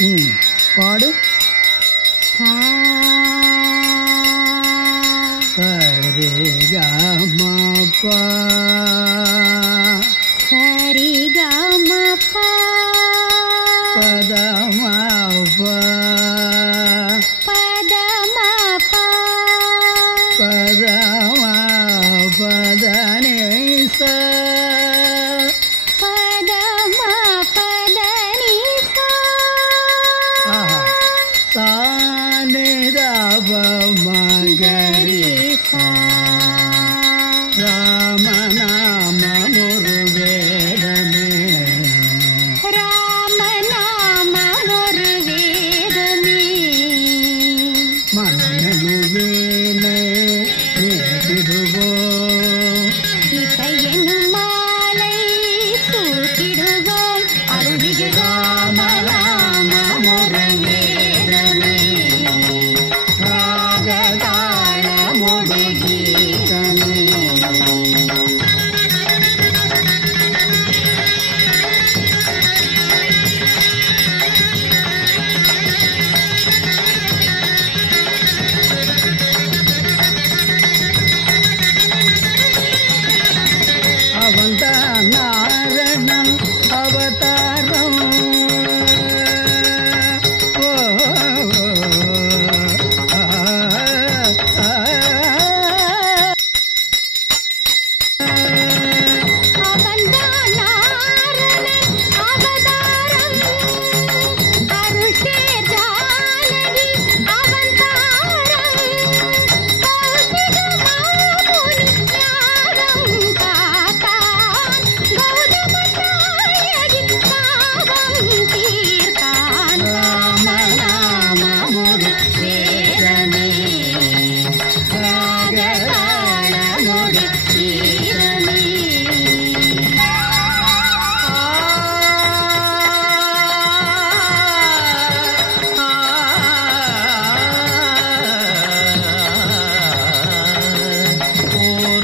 பாடு. சரி கமப்பா சரி கமப்பா பதமப்பா பதமப்பா பதம பதனேச பதம பதனிசா சானிதப மகரிசா ராமநாம முருவேதமே ராமநாம ஒரு வேதமே மன்னனுவேனை நேரிடுவோ இசையெனும் மாலை சூட்டிடுவோம் அருள்மிகு ராமநாம ஒரு வேதமே ராகதாள மொழி கீதமே. அவன்தான் நாரணம் அவதாரம். ஓ அவன்தான் நாரணன் அவதாரம் அருள்சேர் ஜானகி அவதாரம் கௌசிக மாமுனி ஞானம் காத்தான் கௌதம நாயகி தாபம் தீர்த்தான் ராமநாம ஒரு வேதமே ராகதாள மொழி கீதமே.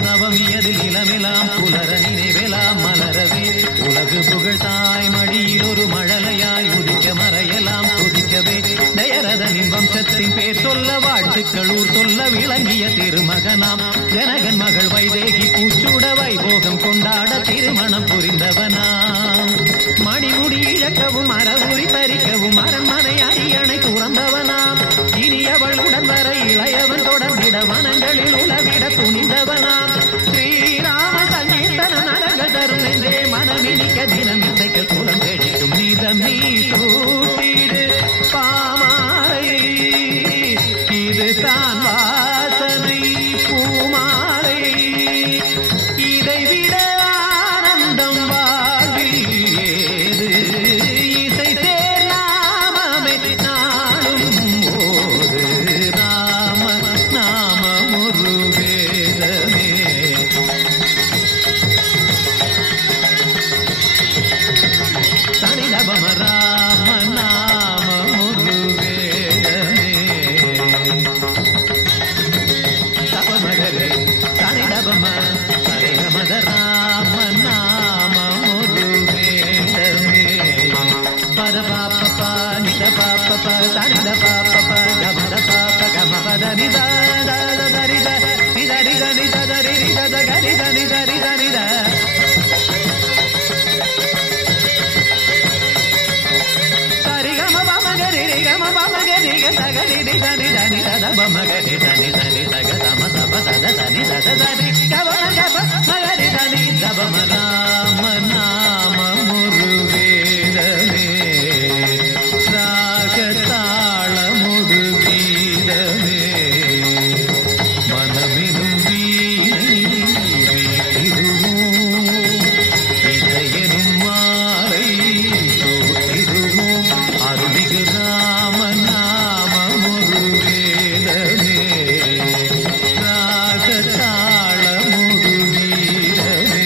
நவமியதில் இளமெலாம் புலர நினைவெலாம் மலரவே உலகு புகழ் தாய் மடியில் ஒரு மழலையாய் உதிக்க மறையலாம் துதிக்கவே தயரதனின் வம்சத்தின் பேர் சொல்ல வாழ்த்துக்கள் ஊர் சொல்ல விளங்கிய திருமகனாம் ஜனகன் மகள் வைதேகி பூச்சூட வைபோகம் கொண்டாட திருமணம் புரிந்தவனாம் மணிமுடி இழக்கவும் அறவுரி தரிக்கவும் அரண்மனை அரியணை துறந்தவனாம் இனி அவள் உடன் வர இளையவன் தொடர்ந்திட வனங்களில் உலவிட துணிந்தவனாம் ஸ்ரீராம சங்கீர்த்தன நரங்கள் தரும் என்றே மனமினிக்க தினம் இசைக்கல் குலம் தேடிக்கும் நீதம் நீ சூட்டிடு பாமாலை இது தான் வாசனை பூமாலை இதை விட ஆனந்தம் வாழ்வில் ஏது இசை சேர் நாமமே நாளும் ஓது ராம நாமம் ஒரு வேதமே தனிதபம ராம நாமம் ஒரு வேதமே தபமகரே தனிதபம சரிகமத ராம நாமம் ஒரு வேதமே பத பாப்ப நித பாப்ப தனித பாப்ப கமத பாப்ப கம பத நித தரித நிதரித நித தரித கரித நிதரித நித சரிகம பமகரி ரிகம பமகரி கதகரி நிதனி தனி தத பமகரி தனி தனி தக தம சப சத தனி தத தனி கவன கப மகரி தனி தபம ராம நாம ஒரு வேதமே ராகதாள முடு கீதமே மனமெனும் வீணை வீட்டிடுவோம் இசையெனும் மாலை சூட்டிடுவோம் அருள்மிகு ராம நாமம் ஒரு வேதமே ராகதாள முடு கீதமே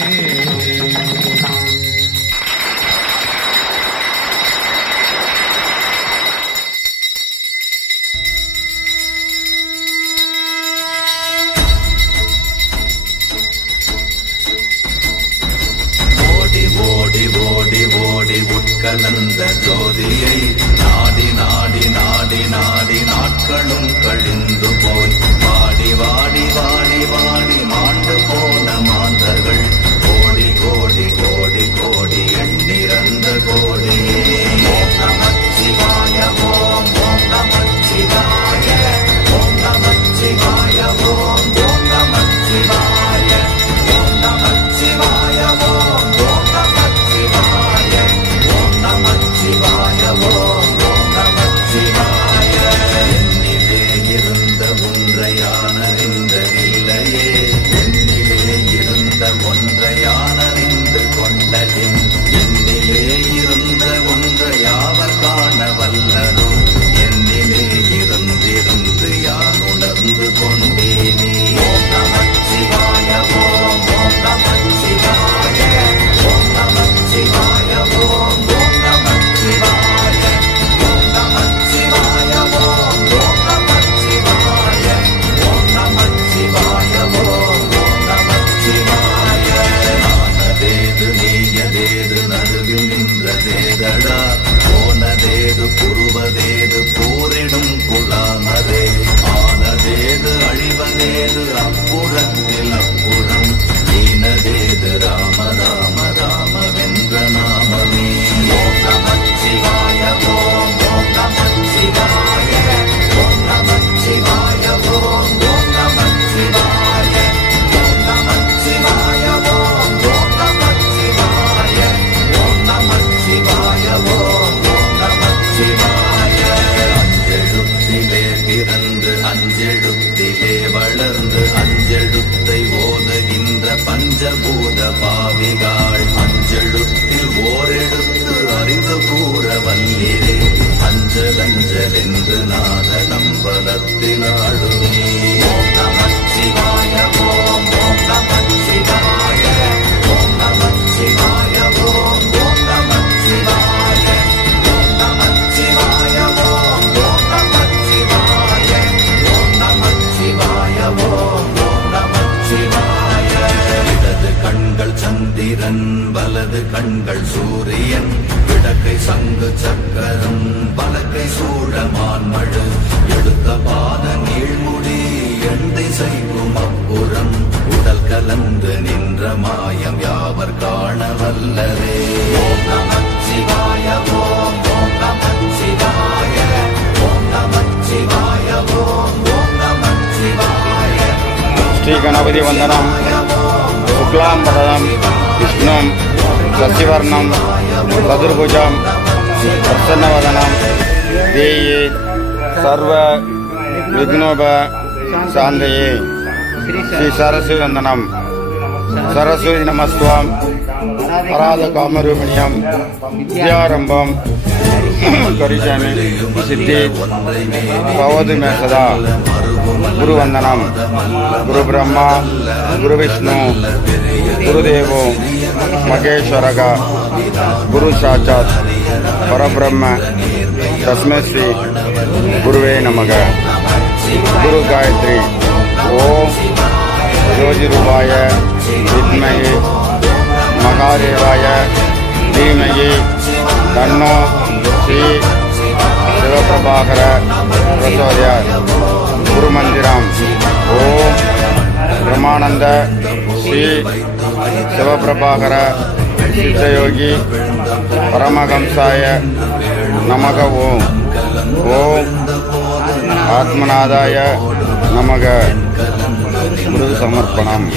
கலந்த ஜோதியை நாடி நாடி நாடி நாடி நாட்களும் கழிந்து போய் வாடி வாடி வாடி வாடி மாண்டு போன மாந்தர்கள் கோடி கோடி கோடி கோடி எண்ணிறந்த கோடி. ஓம் நமச்சிவாய ஓம் ஓம் நமச்சிவாய ஓம் நமச்சிவாய ஓம் ஓம் நமச்சிவாய ஓம் நமச்சிவாய ஓம் ஓம் நமச்சிவாய ஓம் நமச்சிவாய ஓம் ஓம் நமச்சிவாய. என்னிலே இருந்த ஒன்றை யானறிந்ததில்லையே, என்னிலே இருந்த ஒன்றை யானறிந்து கொண்டதின், என்னிலே இருந்த ஒன்றை யாவர் காண வல்லதோ, என்னிலே இருந்திருந்து யான் உணர்ந்து கொண்டேனே. ஓம் நமச்சிவாய ஓம் ஓம் நமச்சிவாய ஓம் நமச்சிவாய ஓம் ஓம் நமச்சிவாய ஓம் நமச்சிவாய ஓம் ஓம் நமச்சிவாய ஓம் நமச்சிவாய ஓம் ஓம் நமச்சிவாய. ஆனதேது நீயதேது நடுவில் நின்றதேதடா, போனதேது புருவதேது போரிடும் குலாமரே, ஆனதேது அழிவதேது அப்புறத்தில் அப்புறம், ஈனதேது ராம ராம ராம வென்ற நாமமே. ஓம் நமச்சிவாய ஓம் ஓம் நமச்சிவாய ஓம் நமச்சிவாய ஓம் ஓம் நமச்சிவாய ஓம் நமச்சிவாய ஓம் ஓம் நமச்சிவாய ஓம் நமச்சிவாய ஓம் ஓம் நமச்சிவாய. அஞ்செழுத்திலே பிறந்து அஞ்செழுத்திலே வளர்ந்து அஞ்செழுத்தை ஓதுகின்ற பஞ்சபூத பாவிகாள், அஞ்செழுத்தில் ஓரெழுத்து அறிந்து கூற வல்லிரே, அஞ்சல் அஞ்சல் என்று நாத நம்பலத்தில் ஆடுமே. ஓம் நமச்சிவாய ஓம் ஓம் நமச்சிவாய ஓம் நமச்சிவாய ஓம் ஓம் நமச்சிவாய ஓம் நமச்சிவாய ஓம் ஓம் நமச்சிவாய ஓம் நமச்சிவாய ஓம் ஓம் நமச்சிவாய. இடது கண்கள் சந்திரன் வலது கண்கள் சூரியன், விடக்கை சங்கு சக்கரம் பலக்கை சூழமான் மழு, எடுத்த பாத நீழ்முடி எண் திசைக்கும் அப்புறம், உடல் கலந்து நின்ற மாயம் யாவர் காண வல்லரே. ஓம் நமச்சிவாய ஓம் ஓம் நமச்சிவாய ஓம் நமச்சிவாய ஓம் ஓம் நமச்சிவாய. ஸ்ரீ கணபதி வந்தனம். சுக்லாம்பரம் விஷ்ணும் சசிவர்ணம் சதுர்புஜம் பிரசன்னவதனம் தேயே சர்வ விக்னோப சாந்தையே. ஸ்ரீ சரஸ்வதி வந்தனம். சரஸ்வதி நமஸ்துவம் பராத காமரூபிணியம் வித்யாரம்பம் கரிஜாமி சித்தி பவது மே சதா. குரு வந்தனம். குரு பிரம்மா குரு விஷ்ணு குருதேவோ மகேஸ்வரக குரு சாட்சாத் பரபிரம்ம தஸ்மை ஸ்ரீ குருவே நமக. குரு காயத்ரி. ஓம் ஜோதிரூபாய வித்மஹி மகாதேவாய தீமஹி தன்னோ ஸ்ரீ சிவபிரபாகர பிரசோதயாத். குரு மந்திரம். ஓம் பிரம்மானந்த ஸ்ரீ சிவபிரபாகர சித்தயோகி பரமஹம்சாய நமக. ஓம் ஓம் ஆத்மநாதாய நமக. குரு சமர்ப்பணம்.